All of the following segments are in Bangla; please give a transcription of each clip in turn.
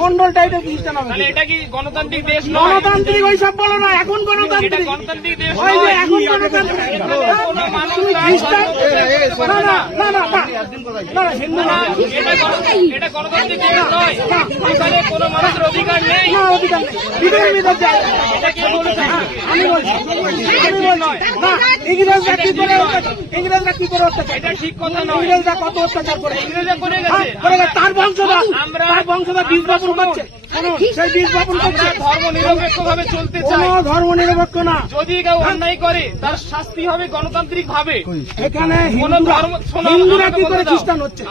মন্ডল টাইটেল খ্রিস্টান হবে। এটা কি গণতান্ত্রিক দেশ? গণতান্ত্রিক ওইসব বলো না, এখন গণতান্ত্রিক। গণতান্ত্রিক দেশ এখন গণতান্ত্রিক খ্রিস্টান। হিন্দু না, এটা গণতান্ত্রিক দেশ নয়। এখানে কোনো মানুষের অধিকার নেই। অধিকার নেই। বিবের ভিতর যায়। এটা কে বলেছে? আমি বলছি না, ইংরেজরা কি করে অত্যাচার, ইংরেজরা কি করে অত্যাচার, এটা ঠিক কথা নয়। ইংরেজরা কত অত্যাচার করে, ইংরেজরা করে গেছে। তার বংশধর বীজ বপন করছে, সেই বীজ বপন করছে। ধর্ম নিরপেক্ষ ভাবে চলতে চাই। কোনো ধর্ম নিরপেক্ষ না। যদি কেউ অন্যায় করে তার শাস্তি হবে গণতান্ত্রিক ভাবে। এখানে হিন্দুরা কি করে খ্রিস্টান হচ্ছে?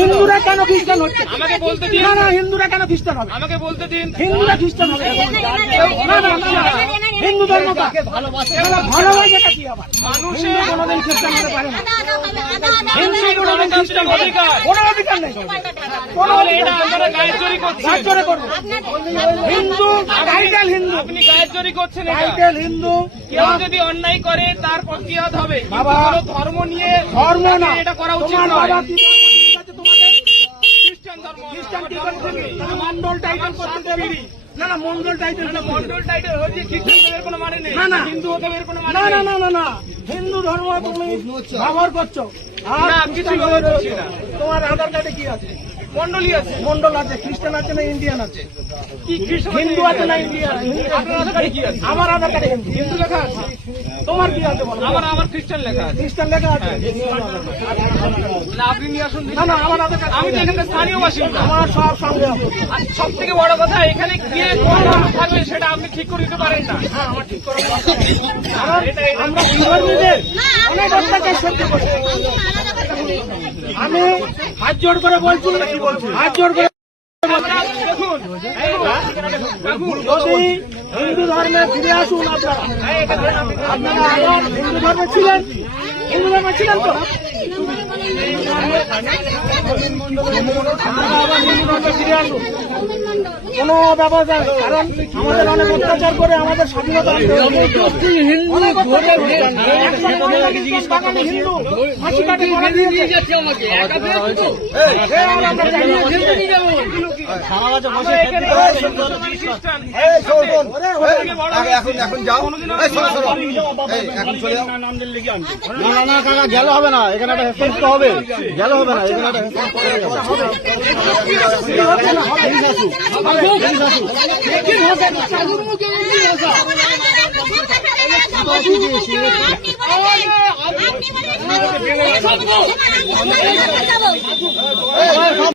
হিন্দুরা কেন খ্রিস্টান হচ্ছে? আমাকে বলতে দিন। না, হিন্দুরা কেন খ্রিস্টান হবে? আমাকে বলতে দিন। হিন্দুরা খ্রিস্টান হবে? হিন্দু ধর্মটাকে ভালোবাসাটা কি আবার? মানুষের কোনোদিন খ্রিস্টান হতে পারে না। হিন্দু গণতান্ত্রিক অধিকার। কোনো অধিকার নেই। তাহলে এটা আপনারা গায়ের করছেন। গায়ে করবো। হিন্দু টাইটেল হিন্দু, আপনি গায়ের করছেন। এটা টাইটেল হিন্দু। কেউ যদি অন্যায় করে তার প্রতিবাদ হবে। বাবা, কোনো ধর্ম নিয়ে ধর্ম না, এটা করা উচিত তোমার নয়। বাবা কি তোমাকে খ্রিস্টান ধর্ম, খ্রিস্টান কি করতে দেবে? মন্ডল টাইটেল করতে দেবে না? মন্ডল টাইটেল, মন্ডল টাইটেল হচ্ছে খ্রিস্টানদের কোনো মানে নেই। না, হিন্দু হতে এর কোনো মানে না, নেই। না, না, না, হিন্দু ধর্ম তুমি ব্যবহার করছো। আর না, কিছুই ব্যবহার করছি না। তোমার আধার কার্ডে কি আছে? মন্ডলী আছে। মন্ডল আছে। খ্রিস্টান আছে না ইন্ডিয়ান আছে? কি খ্রিস্টান হিন্দু আছে না ইন্ডিয়ান? আপনার আধার কার্ডে কি আছে? আমার আধার কার্ডে হিন্দু লেখা আছে। তোমার কি আছে বলো? আমার খ্রিস্টান লেখা আছে। খ্রিস্টান লেখা আছে। না, আপনি নিয়ে আসুন। না, আমার আধার কার্ড, আমি তো এখানকার স্থানীয় বাসিন্দা। আমার সব সঙ্গে আছে। সব থেকে বড় কথা, এখানে কে কোন মানুষ থাকবে সেটা আপনি ঠিক করে দিতে পারেন না। আমরা বিধর্মীদের অনেক অত্যাচার সহ্য করি। আমি হাত জোড় করে বলছি, হাত জোড় করে দেখুন, যদি হিন্দু ধর্মে ফিরে আসুন আপনারা। আপনারা আবার হিন্দু ধর্মে ছিলেন, হিন্দু ধর্মে ছিলেন তো? আপনারা আবার হিন্দু ধর্মে ফিরে আসুন। কোনো ব্যবস্থা নেই, কারণ আমাদের অনেক অত্যাচার করে আমাদের স্বাধীনতা হিন্দু ফাঁসি কাটে করে দিয়েছে। এখন যাও, এখন চলে যাও। না কাকা, গেলে হবে না, এখানে একটা হেসপেন্স হবে। গেলে হবে না, এখানে একটা হেসপেন্স করে